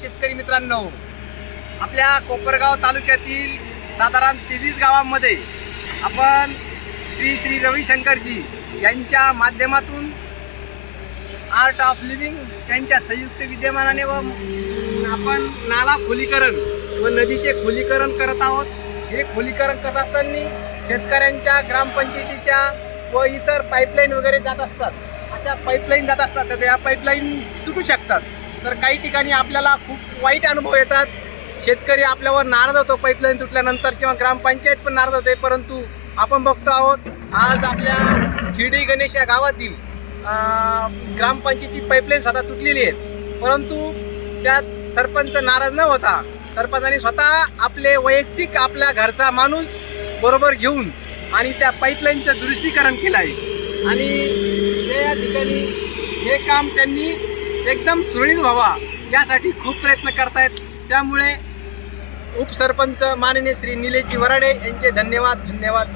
शेतकरी मित्रांनो आपल्या कोपरगाव तालुक्यातील साधारण तेवीस गावांमध्ये आपण श्री श्री रविशंकरजी यांच्या माध्यमातून आर्ट ऑफ लिव्हिंग यांच्या संयुक्त विद्यमानाने व आपण नाला खोलीकरण व नदीचे खोलीकरण करत आहोत. हे खोलीकरण करत असताना शेतकऱ्यांच्या ग्रामपंचायतीच्या व इतर पाईपलाईन वगैरे जात असतात. अशा पाईपलाईन जात असतात तर त्या पाईपलाईन तुटू शकतात. तर काही ठिकाणी आपल्याला खूप वाईट अनुभव येतात. शेतकरी आपल्यावर नाराज होतो पाईपलाईन तुटल्यानंतर किंवा ग्रामपंचायत पण नाराज होते परंतु आपण बघतो आहोत आज आपल्या खिडी गणेश या गावातील ग्रामपंचायतीची पाईपलाईन स्वतः तुटलेली आहे परंतु त्यात सरपंच नाराज न होता सरपंचाने स्वतः आपले वैयक्तिक आपल्या घरचा माणूस बरोबर घेऊन आणि त्या पाईपलाईनचं दुरुस्तीकरण केलं आहे. आणि ते या ठिकाणी हे काम त्यांनी एकदम सुरळीत व्हावा यासाठी खूप प्रयत्न करतायत. त्यामुळे उपसरपंच माननीय श्री निलेशजी वराडे यांचे धन्यवाद धन्यवाद.